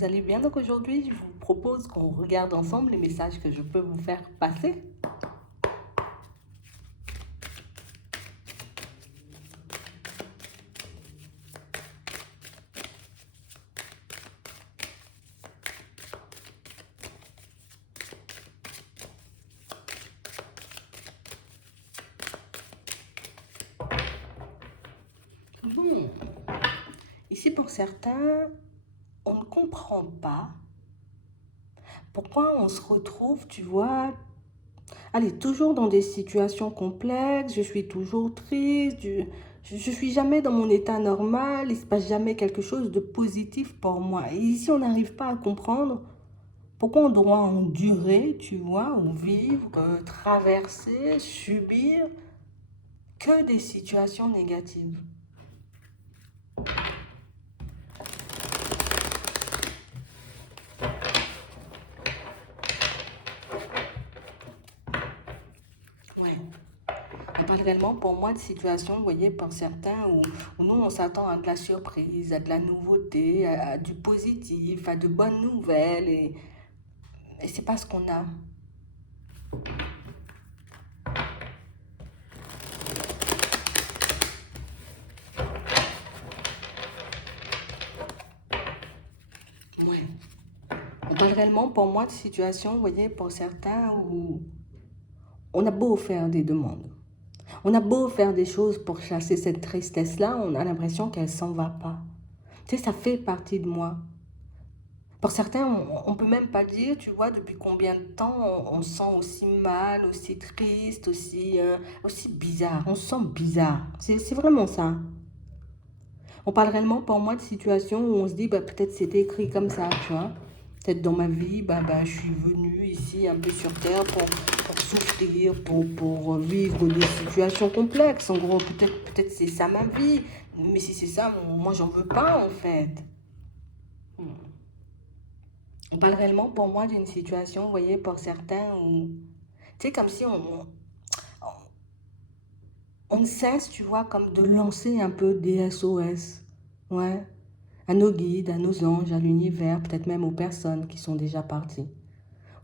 vous allez bien? Donc aujourd'hui, je vous propose qu'on regarde ensemble les messages que je peux vous faire passer. Bon, ici pour certains, on ne comprend pas pourquoi on se retrouve, tu vois, allez, toujours dans des situations complexes, je suis toujours triste, je suis jamais dans mon état normal, il se passe jamais quelque chose de positif pour moi. Et ici, on n'arrive pas à comprendre pourquoi on doit endurer, tu vois, ou vivre, traverser, subir que des situations négatives. Ouais. On parle réellement pour moi de situations, vous voyez, pour certains où nous, on s'attend à de la surprise, à de la nouveauté, à du positif, à de bonnes nouvelles, et c'est pas ce qu'on a. Ouais. On parle réellement pour moi de situations, vous voyez, pour certains où on a beau faire des demandes. On a beau faire des choses pour chasser cette tristesse-là, on a l'impression qu'elle s'en va pas. Tu sais, ça fait partie de moi. Pour certains, on peut même pas dire, tu vois, depuis combien de temps on se sent aussi mal, aussi triste, aussi bizarre. On se sent bizarre. C'est vraiment ça. On parle réellement pour moi de situations où on se dit, bah, peut-être c'était écrit comme ça, tu vois. Peut-être dans ma vie, je suis venue ici un peu sur Terre pour souffrir, pour vivre des situations complexes. En gros, peut-être c'est ça ma vie. Mais si c'est ça, moi, j'en veux pas, en fait. Hmm. On parle réellement pour moi d'une situation, vous voyez, pour certains où, tu sais, comme si on ne cesse, tu vois, comme de lancer un peu des SOS. Ouais. À nos guides, à nos anges, à l'univers, peut-être même aux personnes qui sont déjà parties.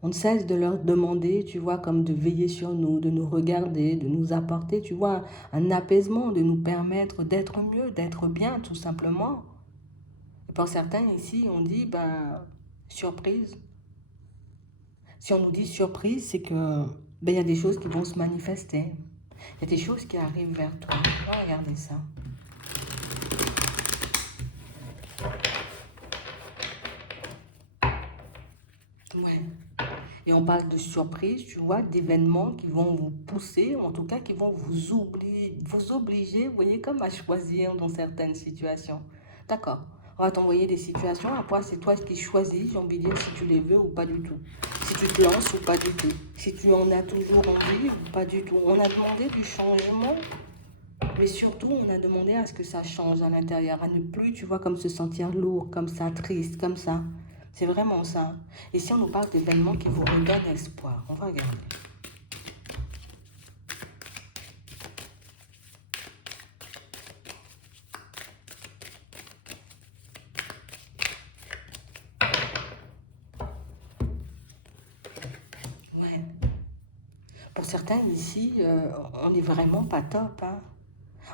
On ne cesse de leur demander, tu vois, comme de veiller sur nous, de nous regarder, de nous apporter, tu vois, un apaisement, de nous permettre d'être mieux, d'être bien, tout simplement. Et pour certains ici, on dit, surprise. Si on nous dit surprise, c'est que, il y a des choses qui vont se manifester. Il y a des choses qui arrivent vers toi. On va regarder ça. Ouais. Et on parle de surprises, tu vois, d'événements qui vont vous pousser, en tout cas qui vont vous obliger, vous voyez, comme à choisir dans certaines situations. D'accord. On va t'envoyer des situations, après c'est toi qui choisis, j'ai envie de dire, si tu les veux ou pas du tout. Si tu te lances ou pas du tout. Si tu en as toujours envie ou pas du tout. On a demandé du changement, mais surtout on a demandé à ce que ça change à l'intérieur, à ne plus, tu vois, comme se sentir lourd, comme ça, triste, comme ça. C'est vraiment ça. Et si on nous parle d'événements qui vous redonnent espoir, on va regarder. Ouais. Pour certains ici, on n'est vraiment pas top, hein.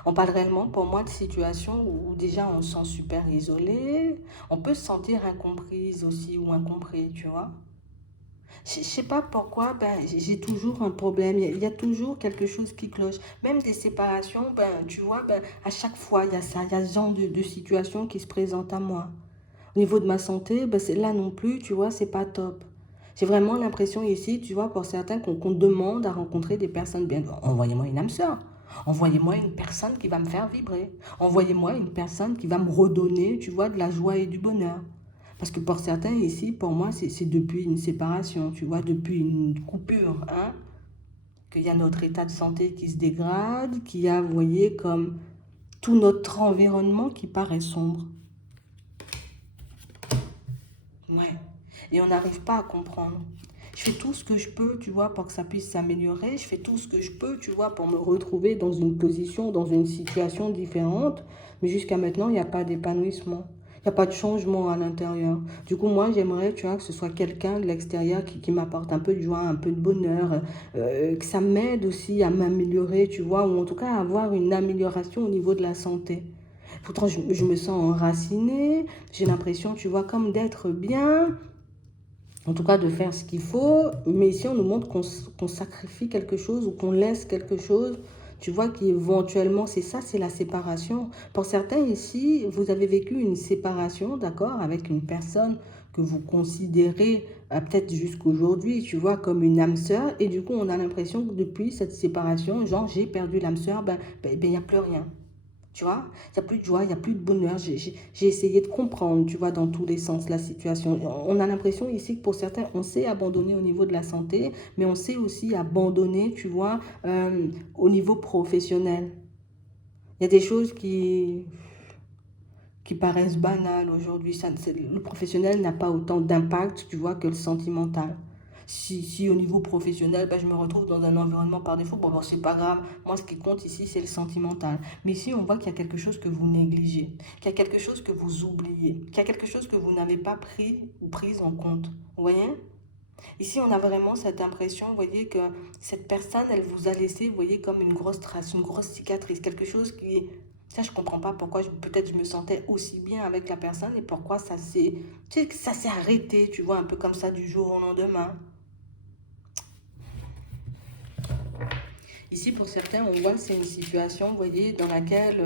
On parle réellement pour moi de situations où déjà on se sent super isolé, on peut se sentir incomprise aussi ou incompris, tu vois. Je sais pas pourquoi, j'ai toujours un problème, il y a toujours quelque chose qui cloche. Même des séparations, tu vois, à chaque fois, il y a ça, il y a ce genre de situation qui se présente à moi. Au niveau de ma santé, c'est là non plus, tu vois, c'est pas top. J'ai vraiment l'impression ici, tu vois, pour certains, qu'on demande à rencontrer des personnes bien. Envoyez-moi une âme sœur. Envoyez-moi une personne qui va me faire vibrer. Envoyez-moi une personne qui va me redonner, tu vois, de la joie et du bonheur. Parce que pour certains ici, pour moi, c'est depuis une séparation, tu vois, depuis une coupure, hein, qu'il y a notre état de santé qui se dégrade, qu'il y a, vous voyez, comme tout notre environnement qui paraît sombre. Ouais. Et on n'arrive pas à comprendre. Je fais tout ce que je peux, tu vois, pour que ça puisse s'améliorer. Je fais tout ce que je peux, tu vois, pour me retrouver dans une position, dans une situation différente. Mais jusqu'à maintenant, il n'y a pas d'épanouissement. Il n'y a pas de changement à l'intérieur. Du coup, moi, j'aimerais, tu vois, que ce soit quelqu'un de l'extérieur qui m'apporte un peu de joie, un peu de bonheur, que ça m'aide aussi à m'améliorer, tu vois, ou en tout cas à avoir une amélioration au niveau de la santé. Pourtant, je me sens enracinée, j'ai l'impression, tu vois, comme d'être bien, en tout cas de faire ce qu'il faut, mais ici on nous montre qu'on sacrifie quelque chose ou qu'on laisse quelque chose, tu vois, qu'éventuellement c'est ça, c'est la séparation. Pour certains ici, vous avez vécu une séparation, d'accord, avec une personne que vous considérez peut-être jusqu'aujourd'hui, tu vois, comme une âme sœur, et du coup on a l'impression que depuis cette séparation, genre j'ai perdu l'âme sœur, il n'y a plus rien. Tu vois, il n'y a plus de joie, il n'y a plus de bonheur. J'ai essayé de comprendre, tu vois, dans tous les sens la situation. On a l'impression ici que pour certains, on sait abandonner au niveau de la santé, mais on sait aussi abandonner, tu vois, au niveau professionnel. Il y a des choses qui paraissent banales aujourd'hui. Le professionnel n'a pas autant d'impact, tu vois, que le sentimental. Si au niveau professionnel, je me retrouve dans un environnement par défaut, c'est pas grave. Moi, ce qui compte ici, c'est le sentimental. Mais ici, on voit qu'il y a quelque chose que vous négligez, qu'il y a quelque chose que vous oubliez, qu'il y a quelque chose que vous n'avez pas pris ou prise en compte. Vous voyez? Ici, on a vraiment cette impression, vous voyez, que cette personne, elle vous a laissé, vous voyez, comme une grosse trace, une grosse cicatrice, quelque chose qui... Ça, je comprends pas pourquoi peut-être je me sentais aussi bien avec la personne et pourquoi ça s'est... Tu sais, que ça s'est arrêté, tu vois, un peu comme ça du jour au lendemain. Ici, pour certains, on voit que c'est une situation, vous voyez, dans laquelle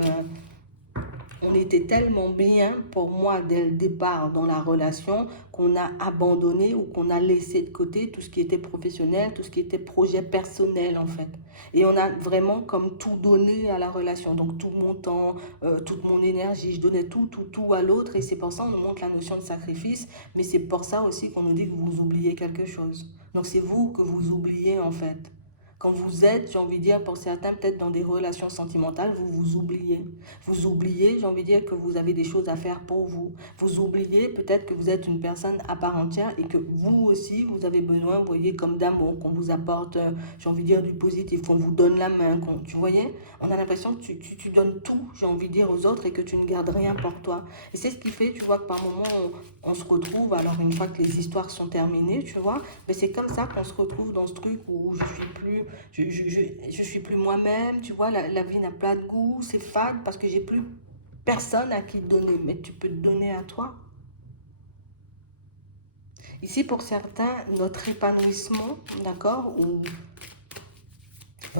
on était tellement bien pour moi dès le départ dans la relation qu'on a abandonné ou qu'on a laissé de côté tout ce qui était professionnel, tout ce qui était projet personnel en fait. Et on a vraiment comme tout donné à la relation. Donc tout mon temps, toute mon énergie, je donnais tout à l'autre. Et c'est pour ça qu'on nous montre la notion de sacrifice. Mais c'est pour ça aussi qu'on nous dit que vous oubliez quelque chose. Donc c'est vous que vous oubliez en fait. Quand vous êtes, j'ai envie de dire, pour certains, peut-être dans des relations sentimentales, vous vous oubliez. Vous oubliez, j'ai envie de dire, que vous avez des choses à faire pour vous. Vous oubliez peut-être que vous êtes une personne à part entière et que vous aussi, vous avez besoin, vous voyez, comme d'amour, qu'on vous apporte, j'ai envie de dire, du positif, qu'on vous donne la main. Tu voyais, on a l'impression que tu donnes tout, j'ai envie de dire, aux autres et que tu ne gardes rien pour toi. Et c'est ce qui fait, tu vois, que par moments, on se retrouve, alors une fois que les histoires sont terminées, tu vois, mais c'est comme ça qu'on se retrouve dans ce truc où je suis plus moi-même, tu vois, la vie n'a pas de goût, c'est fade parce que j'ai plus personne à qui donner, mais tu peux te donner à toi. Ici, pour certains, notre épanouissement, d'accord, ou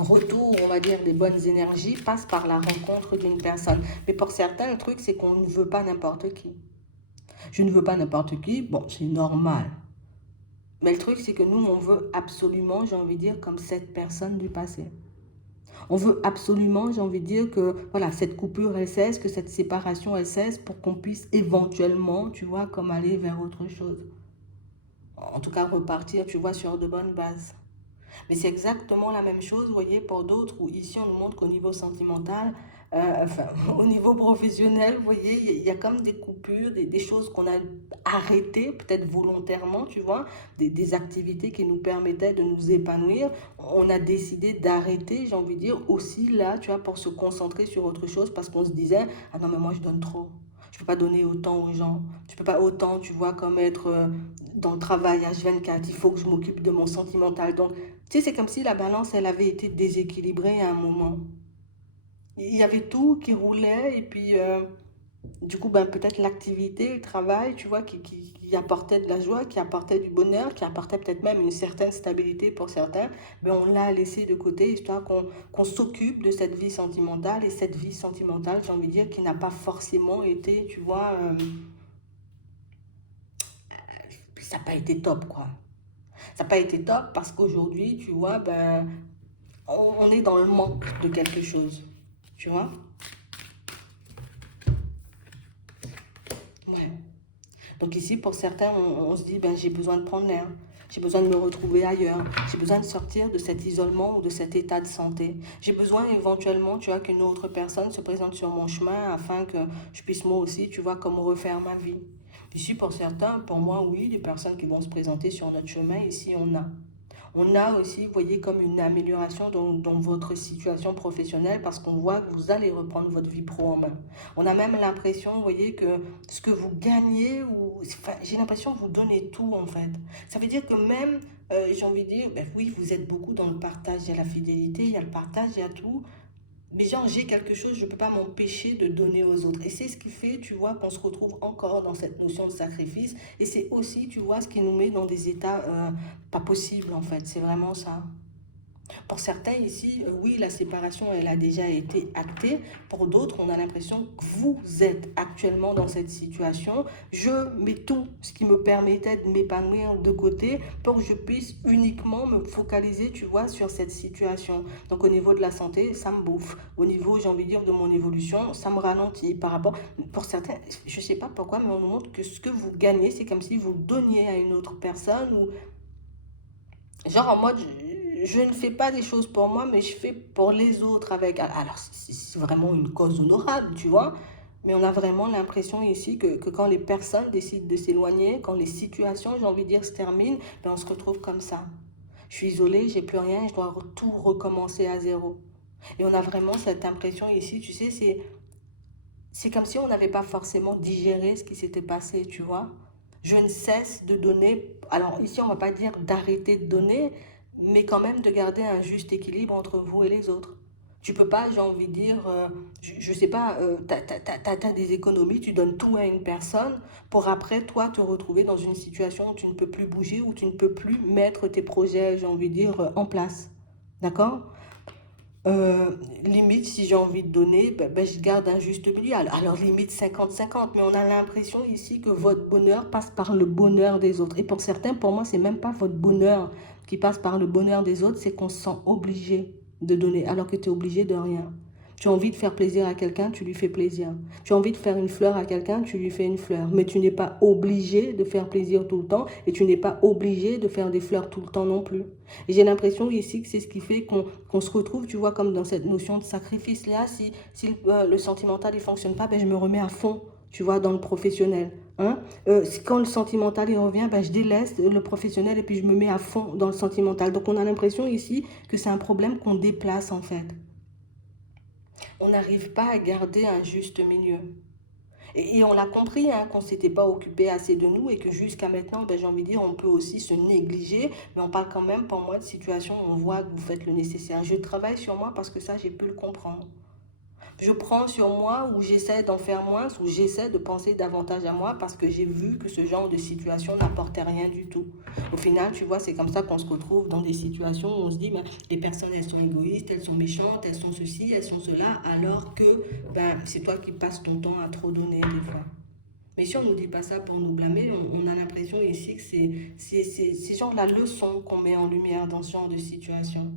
retour, on va dire, des bonnes énergies passe par la rencontre d'une personne. Mais pour certains, le truc, c'est qu'on ne veut pas n'importe qui. Je ne veux pas n'importe qui, bon, c'est normal. Mais le truc, c'est que nous, on veut absolument, j'ai envie de dire, comme cette personne du passé. On veut absolument, j'ai envie de dire, que voilà, cette coupure, elle cesse, que cette séparation, elle cesse pour qu'on puisse éventuellement, tu vois, comme aller vers autre chose. En tout cas, repartir, tu vois, sur de bonnes bases. Mais c'est exactement la même chose, vous voyez, pour d'autres, où ici, on nous montre qu'au niveau sentimental, enfin, au niveau professionnel, vous voyez, il y a comme des coupures, des choses qu'on a arrêtées, peut-être volontairement, tu vois, des activités qui nous permettaient de nous épanouir. On a décidé d'arrêter, j'ai envie de dire, aussi là, tu vois, pour se concentrer sur autre chose, parce qu'on se disait, ah non, mais moi, je donne trop. Je ne peux pas donner autant aux gens. Je ne peux pas autant, tu vois, comme être dans le travail H24. Il faut que je m'occupe de mon sentimental. Donc, tu sais, c'est comme si la balance, elle avait été déséquilibrée à un moment. Il y avait tout qui roulait et puis, du coup, peut-être l'activité, le travail, tu vois, qui apportait de la joie, qui apportait du bonheur, qui apportait peut-être même une certaine stabilité pour certains, on l'a laissé de côté, histoire qu'on s'occupe de cette vie sentimentale. Et cette vie sentimentale, j'ai envie de dire, qui n'a pas forcément été, tu vois, ça n'a pas été top, quoi. Ça n'a pas été top parce qu'aujourd'hui, tu vois, on est dans le manque de quelque chose, tu vois. Ouais. Donc ici, pour certains, on se dit, j'ai besoin de prendre l'air, j'ai besoin de me retrouver ailleurs, j'ai besoin de sortir de cet isolement ou de cet état de santé. J'ai besoin éventuellement, tu vois, qu'une autre personne se présente sur mon chemin afin que je puisse moi aussi, tu vois, comme refaire ma vie. Ici, pour certains, pour moi, oui, des personnes qui vont se présenter sur notre chemin, ici, on a. On a aussi, vous voyez, comme une amélioration dans votre situation professionnelle parce qu'on voit que vous allez reprendre votre vie pro en main. On a même l'impression, vous voyez, que ce que vous gagnez, enfin, j'ai l'impression que vous donnez tout en fait. Ça veut dire que même, j'ai envie de dire, ben oui, vous êtes beaucoup dans le partage, il y a la fidélité, il y a le partage, il y a tout. Mais genre, j'ai quelque chose, je ne peux pas m'empêcher de donner aux autres. Et c'est ce qui fait, tu vois, qu'on se retrouve encore dans cette notion de sacrifice. Et c'est aussi, tu vois, ce qui nous met dans des états pas possibles, en fait. C'est vraiment ça. Pour certains ici, oui, la séparation, elle a déjà été actée. Pour d'autres, on a l'impression que vous êtes actuellement dans cette situation. Je mets tout ce qui me permettait de m'épanouir de côté pour que je puisse uniquement me focaliser, tu vois, sur cette situation. Donc au niveau de la santé, ça me bouffe. Au niveau, j'ai envie de dire, de mon évolution, ça me ralentit par rapport... Pour certains, je ne sais pas pourquoi, mais on nous montre que ce que vous gagnez, c'est comme si vous donniez à une autre personne ou genre en mode, je ne fais pas des choses pour moi, mais je fais pour les autres avec. Alors, c'est vraiment une cause honorable, tu vois. Mais on a vraiment l'impression ici que quand les personnes décident de s'éloigner, quand les situations, j'ai envie de dire, se terminent, ben on se retrouve comme ça. Je suis isolée, j'ai plus rien, je dois tout recommencer à zéro. Et on a vraiment cette impression ici, tu sais, c'est comme si on n'avait pas forcément digéré ce qui s'était passé, tu vois. Je ne cesse de donner. Alors ici, on ne va pas dire d'arrêter de donner, mais quand même de garder un juste équilibre entre vous et les autres. Tu peux pas, j'ai envie de dire, je sais pas, t'as des économies, tu donnes tout à une personne pour après, toi, te retrouver dans une situation où tu ne peux plus bouger, où tu ne peux plus mettre tes projets, j'ai envie de dire, en place. D'accord? Euh, Limite, si j'ai envie de donner, je garde un juste milieu. Alors, limite 50-50, mais on a l'impression ici que votre bonheur passe par le bonheur des autres. Et pour certains, pour moi, c'est même pas votre bonheur qui passe par le bonheur des autres, c'est qu'on se sent obligé de donner, alors que tu es obligé de rien. Tu as envie de faire plaisir à quelqu'un, tu lui fais plaisir. Tu as envie de faire une fleur à quelqu'un, tu lui fais une fleur. Mais tu n'es pas obligé de faire plaisir tout le temps et tu n'es pas obligé de faire des fleurs tout le temps non plus. Et j'ai l'impression ici que c'est ce qui fait qu'on se retrouve, tu vois, comme dans cette notion de sacrifice-là. Si le sentimental ne fonctionne pas, ben, je me remets à fond, tu vois, dans le professionnel. Hein? Quand le sentimental il revient, ben, je délaisse le professionnel et puis je me mets à fond dans le sentimental. Donc on a l'impression ici que c'est un problème qu'on déplace en fait. On n'arrive pas à garder un juste milieu. Et on l'a compris, hein, qu'on ne s'était pas occupé assez de nous et que jusqu'à maintenant, ben, j'ai envie de dire, on peut aussi se négliger, mais on parle quand même pour moi de situations où on voit que vous faites le nécessaire. Je travaille sur moi parce que ça, j'ai pu le comprendre. Je prends sur moi ou j'essaie d'en faire moins ou j'essaie de penser davantage à moi parce que j'ai vu que ce genre de situation n'apportait rien du tout. Au final, tu vois, c'est comme ça qu'on se retrouve dans des situations où on se dit, ben, les personnes, elles sont égoïstes, elles sont méchantes, elles sont ceci, elles sont cela, alors que ben, c'est toi qui passes ton temps à trop donner des fois. Mais si on ne nous dit pas ça pour nous blâmer, on a l'impression ici que c'est genre la leçon qu'on met en lumière dans ce genre de situation.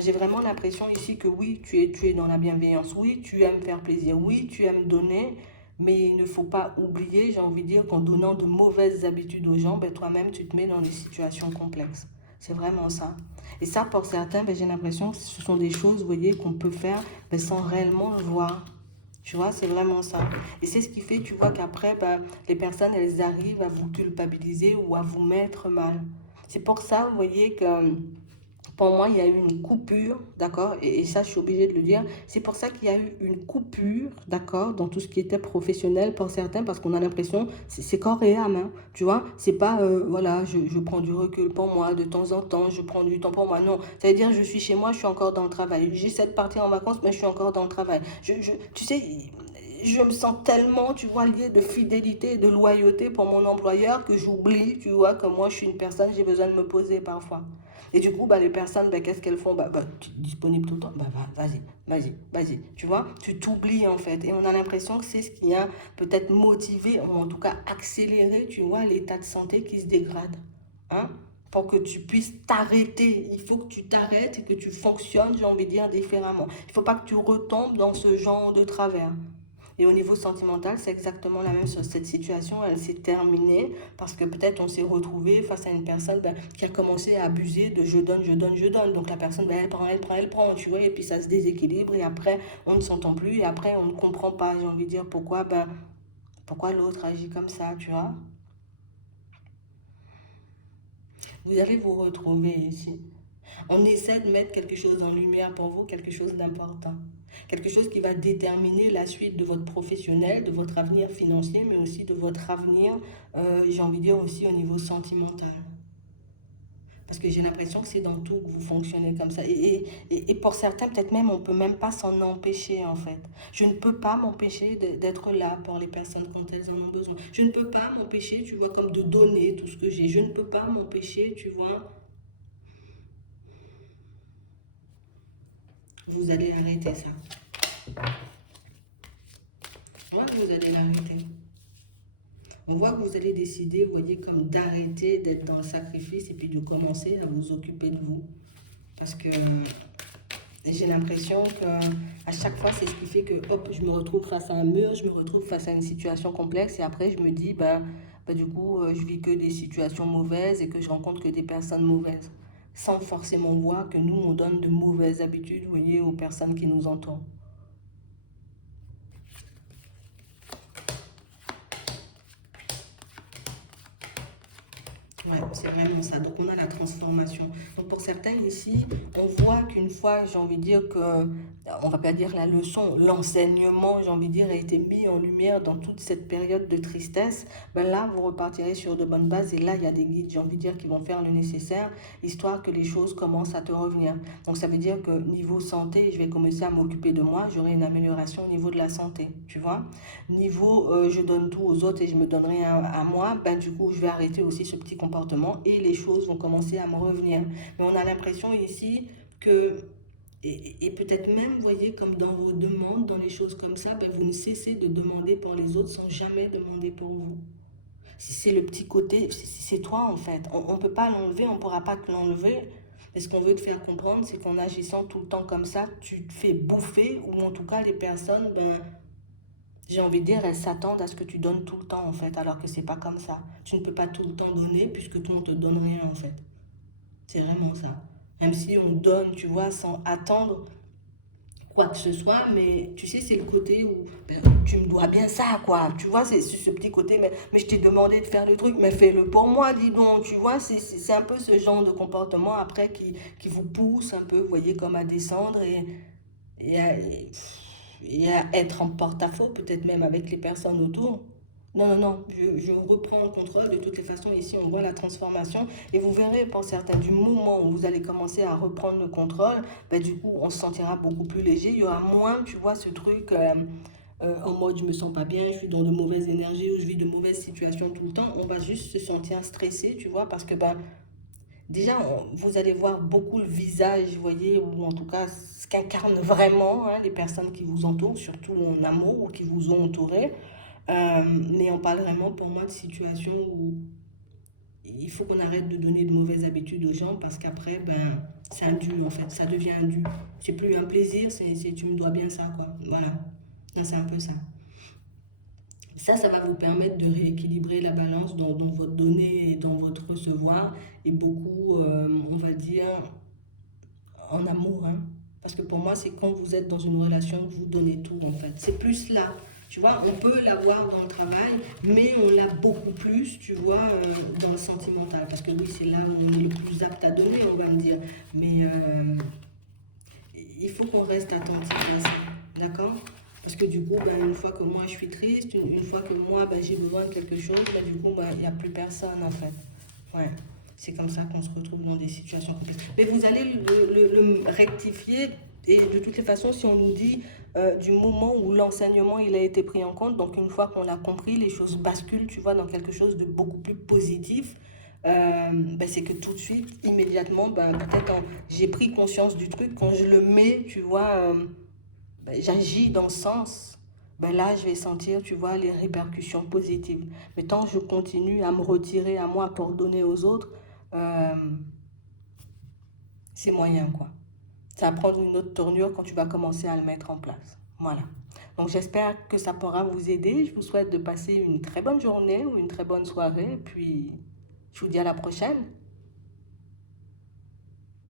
J'ai vraiment l'impression ici que oui, tu es dans la bienveillance, oui, tu aimes faire plaisir, oui, tu aimes donner, mais il ne faut pas oublier, j'ai envie de dire, qu'en donnant de mauvaises habitudes aux gens, ben, toi-même, tu te mets dans des situations complexes. C'est vraiment ça. Et ça, pour certains, ben, j'ai l'impression que ce sont des choses, vous voyez, qu'on peut faire ben, sans réellement le voir. Tu vois, c'est vraiment ça. Et c'est ce qui fait, tu vois, qu'après, ben, les personnes, elles arrivent à vous culpabiliser ou à vous mettre mal. C'est pour ça, vous voyez, que pour moi, il y a eu une coupure, d'accord, et ça, je suis obligée de le dire. C'est pour ça qu'il y a eu une coupure, d'accord, dans tout ce qui était professionnel pour certains, parce qu'on a l'impression, c'est corps et âme, hein, tu vois. C'est pas, voilà, je prends du recul pour moi, de temps en temps, je prends du temps pour moi. Non, ça veut dire, je suis chez moi, je suis encore dans le travail. J'essaie de partir en vacances, mais je suis encore dans le travail. Tu sais, je me sens tellement, tu vois, liée de fidélité et de loyauté pour mon employeur que j'oublie, tu vois, que moi, je suis une personne, j'ai besoin de me poser parfois. Et du coup, bah, les personnes, bah, qu'est-ce qu'elles font? Tu es disponible tout le temps. Bah, vas-y. Tu vois, tu t'oublies en fait. Et on a l'impression que c'est ce qui a peut-être motivé, ou en tout cas accéléré, tu vois, l'état de santé qui se dégrade. Hein? Pour que tu puisses t'arrêter. Il faut que tu t'arrêtes et que tu fonctionnes, j'ai envie de dire, différemment. Il ne faut pas que tu retombes dans ce genre de travers. Et au niveau sentimental, c'est exactement la même chose. Cette situation, elle s'est terminée parce que peut-être on s'est retrouvé face à une personne ben, qui a commencé à abuser de je donne, je donne, je donne. Donc la personne, ben, elle prend, tu vois, et puis ça se déséquilibre et après on ne s'entend plus et après on ne comprend pas, j'ai envie de dire, pourquoi l'autre agit comme ça, tu vois. Vous allez vous retrouver ici. On essaie de mettre quelque chose en lumière pour vous, quelque chose d'important. Quelque chose qui va déterminer la suite de votre professionnel, de votre avenir financier, mais aussi de votre avenir, j'ai envie de dire aussi au niveau sentimental. Parce que j'ai l'impression que c'est dans tout que vous fonctionnez comme ça. Et pour certains, peut-être même, on ne peut même pas s'en empêcher, en fait. Je ne peux pas m'empêcher d'être là pour les personnes quand elles en ont besoin. Je ne peux pas m'empêcher, tu vois, comme de donner tout ce que j'ai. Je ne peux pas m'empêcher, tu vois. Vous allez arrêter ça. Moi, vous allez l'arrêter. On voit que vous allez décider, vous voyez, comme d'arrêter d'être dans le sacrifice et puis de commencer à vous occuper de vous. Parce que j'ai l'impression que à chaque fois, c'est ce qui fait que, hop, je me retrouve face à un mur, je me retrouve face à une situation complexe et après, je me dis, du coup, je vis que des situations mauvaises et que je rencontre que des personnes mauvaises. Sans forcément voir que nous, on donne de mauvaises habitudes, vous voyez, aux personnes qui nous entourent. Ouais, c'est vraiment ça. Donc, on a la transformation. Donc, pour certains ici, on voit qu'une fois, j'ai envie de dire que, on va pas dire la leçon, l'enseignement, j'ai envie de dire, a été mis en lumière dans toute cette période de tristesse. Ben là, vous repartirez sur de bonnes bases et là, il y a des guides, j'ai envie de dire, qui vont faire le nécessaire, histoire que les choses commencent à te revenir. Donc, ça veut dire que niveau santé, je vais commencer à m'occuper de moi, j'aurai une amélioration au niveau de la santé, tu vois. Niveau, je donne tout aux autres et je me donnerai à moi, ben du coup, je vais arrêter aussi ce petit comportement et les choses vont commencer à me revenir. Mais on a l'impression ici que, et peut-être même, vous voyez, comme dans vos demandes, dans les choses comme ça, ben vous ne cessez de demander pour les autres sans jamais demander pour vous. C'est le petit côté, c'est toi en fait. On ne peut pas l'enlever, on ne pourra pas te l'enlever. Et ce qu'on veut te faire comprendre, c'est qu'en agissant tout le temps comme ça, tu te fais bouffer, ou en tout cas les personnes, ben, j'ai envie de dire, elles s'attendent à ce que tu donnes tout le temps, en fait, alors que c'est pas comme ça. Tu ne peux pas tout le temps donner puisque tout le monde te donne rien, en fait. C'est vraiment ça. Même si on donne, tu vois, sans attendre quoi que ce soit, mais tu sais, c'est le côté où ben, tu me dois bien ça, quoi. Tu vois, c'est ce petit côté, mais je t'ai demandé de faire le truc, mais fais-le pour moi, dis donc. Tu vois, c'est un peu ce genre de comportement après qui vous pousse un peu, vous voyez, comme à descendre et et à être en porte-à-faux, peut-être même avec les personnes autour. Non, non, non, je reprends le contrôle. De toutes les façons, ici, on voit la transformation. Et vous verrez, pour certains, du moment où vous allez commencer à reprendre le contrôle, ben, du coup, on se sentira beaucoup plus léger. Il y aura moins, tu vois, ce truc en mode je me sens pas bien, je suis dans de mauvaises énergies ou je vis de mauvaises situations tout le temps. On va juste se sentir stressé, tu vois, parce que ben, déjà, vous allez voir beaucoup le visage, vous voyez, ou en tout cas ce qu'incarnent vraiment hein, les personnes qui vous entourent, surtout en amour ou qui vous ont entouré. Mais on parle vraiment pour moi de situations où il faut qu'on arrête de donner de mauvaises habitudes aux gens parce qu'après, ben, c'est un dû en fait, ça devient un dû. C'est plus un plaisir, c'est tu me dois bien ça, quoi. Voilà. Non, c'est un peu ça. Ça va vous permettre de rééquilibrer la balance dans votre donner et dans votre recevoir et beaucoup, on va dire, en amour. Hein. Parce que pour moi, c'est quand vous êtes dans une relation que vous donnez tout, en fait. C'est plus là. Tu vois, on peut l'avoir dans le travail, mais on l'a beaucoup plus, tu vois, dans le sentimental. Parce que oui, c'est là où on est le plus apte à donner, on va me dire. Mais il faut qu'on reste attentif à ça. D'accord? Parce que du coup, ben, une fois que moi je suis triste, une fois que moi ben, j'ai besoin de quelque chose, ben, du coup, ben, il n'y a plus personne en fait. Ouais. C'est comme ça qu'on se retrouve dans des situations complexes. Mais vous allez le rectifier et de toutes les façons, si on nous dit du moment où l'enseignement il a été pris en compte, donc une fois qu'on l'a compris, les choses basculent, tu vois, dans quelque chose de beaucoup plus positif. Ben, c'est que tout de suite, immédiatement, ben, peut-être j'ai pris conscience du truc, quand je le mets, tu vois, ben, j'agis dans ce sens, ben là, je vais sentir, tu vois, les répercussions positives. Mais tant que je continue à me retirer à moi pour donner aux autres, euh, c'est moyen, quoi. Ça va prendre une autre tournure quand tu vas commencer à le mettre en place. Voilà. Donc j'espère que ça pourra vous aider. Je vous souhaite de passer une très bonne journée ou une très bonne soirée. Puis je vous dis à la prochaine.